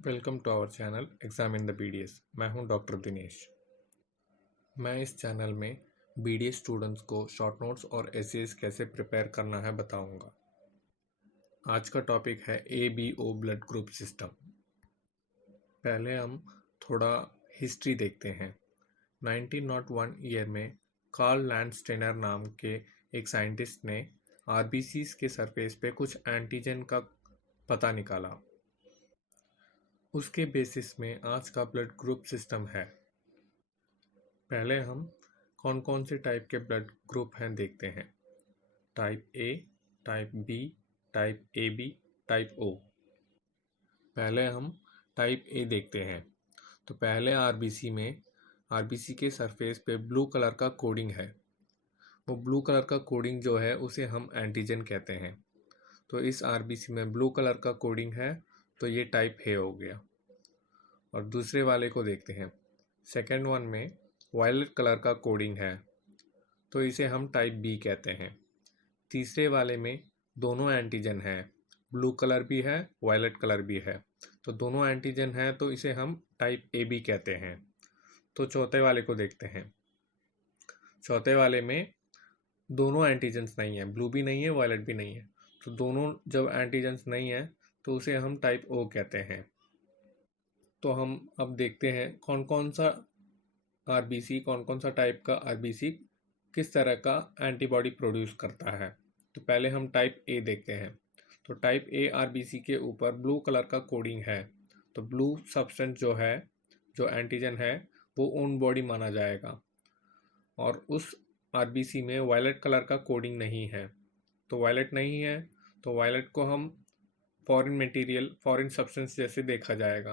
Welcome to our channel exam in the BDS. मैं हूं doctor Dinesh. मैं इस चैनल में बीडीएस स्टूडेंट्स को शॉर्ट नोट्स और एसेस कैसे प्रिपेयर करना है बताऊंगा। आज का टॉपिक है ABO ब्लड ग्रुप सिस्टम। पहले हम थोड़ा हिस्ट्री देखते हैं। 1901 ईयर में कार्ल लैंडस्टेनर नाम के एक साइंटिस्ट ने आरबीसीज के सरफेस पे कुछ एंटीजन का पता निकाला। उसके बेसिस में आज का ब्लड ग्रुप सिस्टम है। पहले हम कौन कौन से टाइप के ब्लड ग्रुप हैं देखते हैं। Type A, type B, type AB, type O। पहले हम टाइप ए देखते हैं। तो पहले आरबीसी के सरफेस पे ब्लू कलर का कोडिंग है। वो ब्लू कलर का कोडिंग जो है उसे हम एंटीजन कहते हैं। तो इस आरबीसी में ब्लू कलर का कोडिंग है, तो ये टाइप ए हो गया। और दूसरे वाले को देखते हैं। सेकेंड वन में वायलेट कलर का कोडिंग है, तो इसे हम टाइप बी कहते हैं। तीसरे वाले में दोनों एंटीजन हैं, ब्लू कलर भी है, वायलेट कलर भी है, तो दोनों एंटीजन हैं, तो इसे हम टाइप AB कहते हैं। तो चौथे वाले को देखते हैं। चौथे वाले में दोनों एंटीजन्स नहीं है, ब्लू भी नहीं है, वायलेट भी नहीं है, तो दोनों जब एंटीजन्स नहीं है तो उसे हम टाइप O कहते हैं। तो हम अब देखते हैं कौन कौन सा टाइप का आरबीसी किस तरह का एंटीबॉडी प्रोड्यूस करता है। तो पहले हम टाइप ए देखते हैं। तो टाइप ए आरबीसी के ऊपर ब्लू कलर का कोडिंग है, तो ब्लू सब्सटेंस जो है, जो एंटीजन है, वो ओन बॉडी माना जाएगा। और उस आरबीसी में वायलेट कलर का कोडिंग नहीं है, तो वायलेट नहीं है, तो वायलेट को हम फॉरेन सब्सटेंस जैसे देखा जाएगा।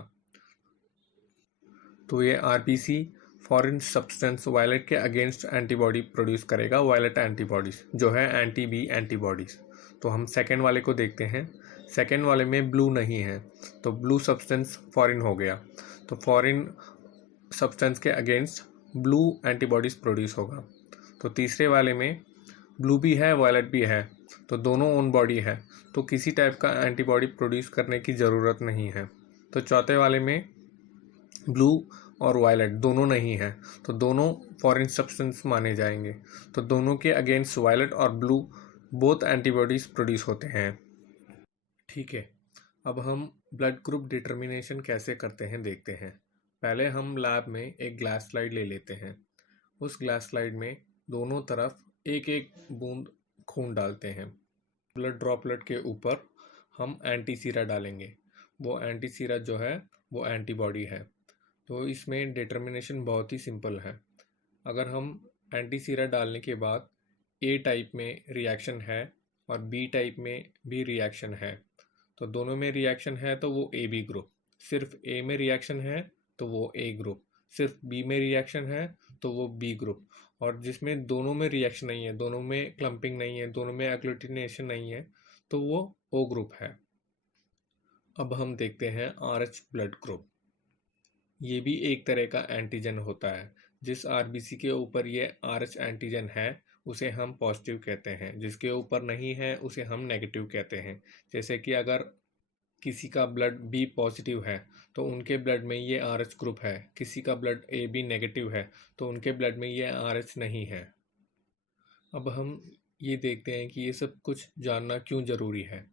तो ये आरबीसी फॉरेन सब्सटेंस वायलेट के अगेंस्ट एंटीबॉडी प्रोड्यूस करेगा, वायलेट एंटीबॉडीज जो है एंटी बी एंटीबॉडीज। तो हम सेकेंड वाले को देखते हैं। सेकेंड वाले में ब्लू नहीं है, तो ब्लू सब्सटेंस फॉरेन हो गया, तो फॉरेन सब्सटेंस के अगेंस्ट ब्लू एंटीबॉडीज प्रोड्यूस होगा। तो तीसरे वाले में ब्लू भी है, वायलेट भी है, तो दोनों ओन बॉडी है, तो किसी टाइप का एंटीबॉडी प्रोड्यूस करने की ज़रूरत नहीं है। तो चौथे वाले में ब्लू और वायलेट दोनों नहीं है, तो दोनों फॉरेन सब्सटेंस माने जाएंगे, तो दोनों के अगेंस्ट वायलेट और ब्लू बोथ एंटीबॉडीज प्रोड्यूस होते हैं। ठीक है, अब हम ब्लड ग्रुप डिटर्मिनेशन कैसे करते हैं देखते हैं। पहले हम लैब में एक ग्लास स्लाइड ले लेते हैं। उस ग्लास स्लाइड में दोनों तरफ एक एक बूंद खून डालते हैं। ब्लड ड्रॉपलेट के ऊपर हम एंटी सीरा डालेंगे। वो एंटी सीरा जो है वो एंटीबॉडी है। तो इसमें डिटर्मिनेशन बहुत ही सिंपल है। अगर हम एंटी सीरा डालने के बाद ए टाइप में रिएक्शन है और बी टाइप में भी रिएक्शन है, तो दोनों में रिएक्शन है तो वो AB ग्रुप। सिर्फ ए में रिएक्शन है तो वो A ग्रुप। सिर्फ बी में रिएक्शन है तो वो B ग्रुप। और जिसमें दोनों में रिएक्शन नहीं है, दोनों में क्लम्पिंग नहीं है, दोनों में एग्लूटिनेशन नहीं है, तो वो O ग्रुप है। अब हम देखते हैं RH ब्लड ग्रुप। ये भी एक तरह का एंटीजन होता है। जिस आरबीसी के ऊपर ये RH एंटीजन है उसे हम पॉजिटिव कहते हैं, जिसके ऊपर नहीं है उसे हम नेगेटिव कहते हैं। जैसे कि अगर किसी का ब्लड B पॉजिटिव है तो उनके ब्लड में ये RH ग्रुप है, किसी का ब्लड AB नेगेटिव है तो उनके ब्लड में ये RH नहीं है। अब हम ये देखते हैं कि ये सब कुछ जानना क्यों ज़रूरी है।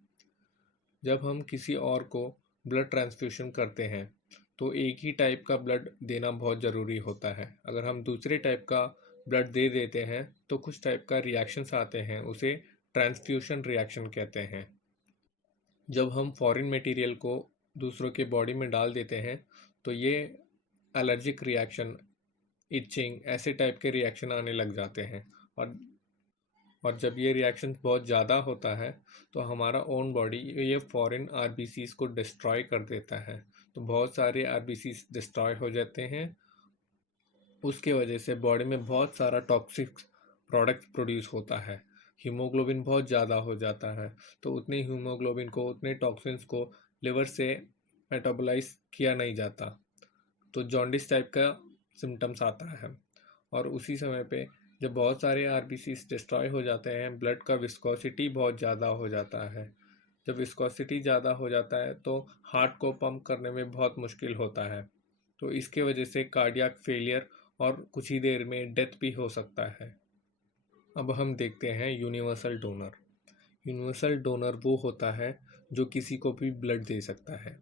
जब हम किसी और को ब्लड ट्रांसफ्यूशन करते हैं तो एक ही टाइप का ब्लड देना बहुत ज़रूरी होता है। अगर हम दूसरे टाइप का ब्लड दे देते हैं तो कुछ टाइप का रिएक्शंस आते हैं, उसे ट्रांसफ्यूशन रिएक्शन कहते हैं। जब हम फॉरेन मटेरियल को दूसरों के बॉडी में डाल देते हैं तो ये एलर्जिक रिएक्शन, इचिंग, ऐसे टाइप के रिएक्शन आने लग जाते हैं। और जब ये रिएक्शन बहुत ज़्यादा होता है तो हमारा ओन बॉडी ये फॉरेन आरबीसीज को डिस्ट्रॉय कर देता है, तो बहुत सारे आरबीसीज डिस्ट्रॉय हो जाते हैं। उसके वजह से बॉडी में बहुत सारा टॉक्सिक प्रोडक्ट प्रोड्यूस होता है। हीमोग्लोबिन बहुत ज़्यादा हो जाता है, तो उतने हीमोग्लोबिन को, उतने टॉक्सिन्स को लिवर से मेटाबोलाइज किया नहीं जाता, तो जॉन्डिस टाइप का सिम्टम्स आता है। और उसी समय पे जब बहुत सारे आरबीसीज डिस्ट्रॉय हो जाते हैं, ब्लड का विस्कोसिटी बहुत ज़्यादा हो जाता है, जब विस्कोसिटी ज़्यादा हो जाता है तो हार्ट को पंप करने में बहुत मुश्किल होता है, तो इसके वजह से कार्डियक फेलियर और कुछ ही देर में डेथ भी हो सकता है। अब हम देखते हैं यूनिवर्सल डोनर। यूनिवर्सल डोनर वो होता है जो किसी को भी ब्लड दे सकता है।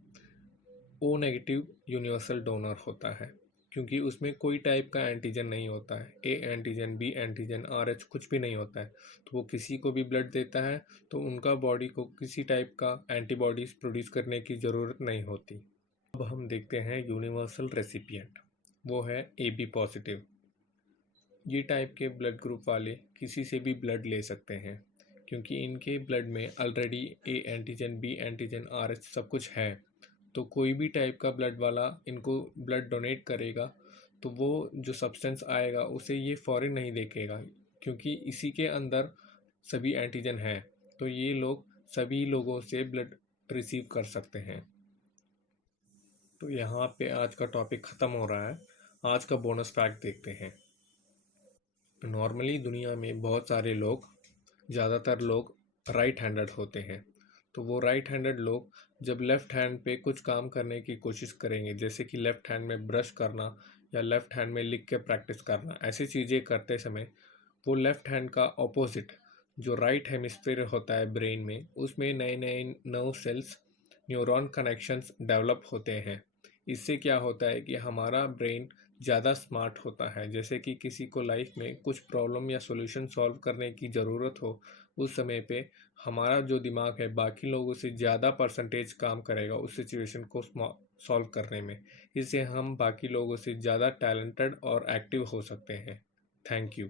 ओ नेगेटिव यूनिवर्सल डोनर होता है क्योंकि उसमें कोई टाइप का एंटीजन नहीं होता है, A antigen, B antigen, R H कुछ भी नहीं होता है, तो वो किसी को भी ब्लड देता है तो उनका बॉडी को किसी टाइप का एंटीबॉडीज़ प्रोड्यूस करने की ज़रूरत नहीं होती। अब हम देखते हैं यूनिवर्सल रेसिपिएंट, वो है ए बी पॉजिटिव। ये टाइप के ब्लड ग्रुप वाले किसी से भी ब्लड ले सकते हैं क्योंकि इनके ब्लड में already A antigen, B antigen, R H सब कुछ है, तो कोई भी टाइप का ब्लड वाला इनको ब्लड डोनेट करेगा तो वो जो सब्सटेंस आएगा उसे ये फ़ौरन नहीं देखेगा क्योंकि इसी के अंदर सभी एंटीजन हैं, तो ये लोग सभी लोगों से ब्लड रिसीव कर सकते हैं। तो यहाँ पे आज का टॉपिक ख़त्म हो रहा है। आज का बोनस फैक्ट देखते हैं। नॉर्मली दुनिया में बहुत सारे लोग, ज़्यादातर लोग राइट हैंडेड होते हैं, तो वो राइट हैंडेड लोग जब लेफ़्ट हैंड पे कुछ काम करने की कोशिश करेंगे, जैसे कि लेफ़्ट हैंड में ब्रश करना या लेफ़्ट हैंड में लिख के प्रैक्टिस करना, ऐसी चीज़ें करते समय वो लेफ़्ट हैंड का ऑपोजिट जो राइट हेमिस्फीयर होता है ब्रेन में, उसमें नए नए nerve cells, neuron connections develop होते हैं। इससे क्या होता है कि हमारा ब्रेन ज़्यादा स्मार्ट होता है। जैसे कि किसी को लाइफ में कुछ प्रॉब्लम या सॉल्यूशन सॉल्व करने की ज़रूरत हो, उस समय पे हमारा जो दिमाग है बाकी लोगों से ज़्यादा परसेंटेज काम करेगा उस सिचुएशन को सॉल्व करने में। इससे हम बाकी लोगों से ज़्यादा टैलेंटेड और एक्टिव हो सकते हैं। Thank you.